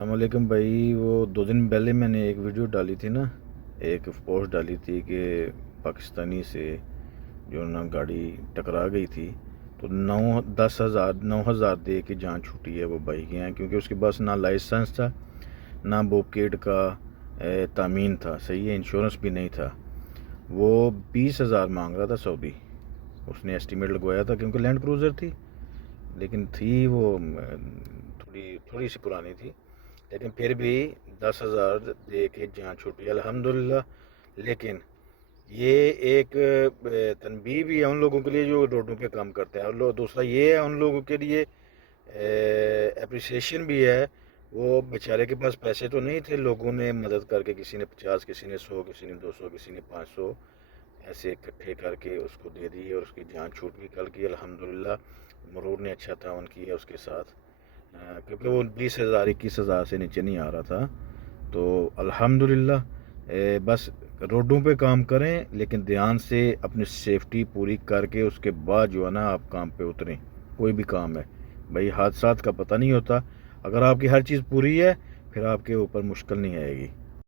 السلام علیکم بھائی، وہ 2 دن پہلے میں نے ایک ویڈیو ڈالی تھی نا، ایک پوسٹ ڈالی تھی کہ پاکستانی سے جو نا گاڑی ٹکرا گئی تھی تو 9,000 دے کے جان چھوٹی ہے وہ بھائی کے ہیں، کیونکہ اس کے پاس نہ لائسنس تھا نہ بوکیٹ کا تامین تھا، صحیح ہے، انشورنس بھی نہیں تھا۔ وہ 20,000 مانگ رہا تھا سعودی، اس نے ایسٹیمیٹ لگوایا تھا کیونکہ لینڈ کروزر تھی، لیکن تھی وہ تھوڑی سی پرانی تھی، لیکن پھر بھی 10,000 دے کے جان چھوٹی الحمدللہ۔ لیکن یہ ایک تنبیہ بھی ہے ان لوگوں کے لیے جو روڈوں پہ کام کرتے ہیں، اور دوسرا یہ ہے ان لوگوں کے لیے اپریسیشن بھی ہے۔ وہ بیچارے کے پاس پیسے تو نہیں تھے، لوگوں نے مدد کر کے، کسی نے 50، کسی نے 100، کسی نے 200، کسی نے 500 ایسے اکٹھے کر کے اس کو دے دی اور اس کی جان چھوٹ بھی کل کی الحمدللہ۔ مرور نے اچھا تعاون کیا اس کے ساتھ، کیونکہ وہ 20,000 21,000 سے نیچے نہیں آ رہا تھا، تو الحمدللہ۔ بس روڈوں پہ کام کریں لیکن دھیان سے اپنی سیفٹی پوری کر کے اس کے بعد جو ہے نا آپ کام پہ اتریں، کوئی بھی کام ہے بھائی، حادثات کا پتہ نہیں ہوتا۔ اگر آپ کی ہر چیز پوری ہے پھر آپ کے اوپر مشکل نہیں آئے گی۔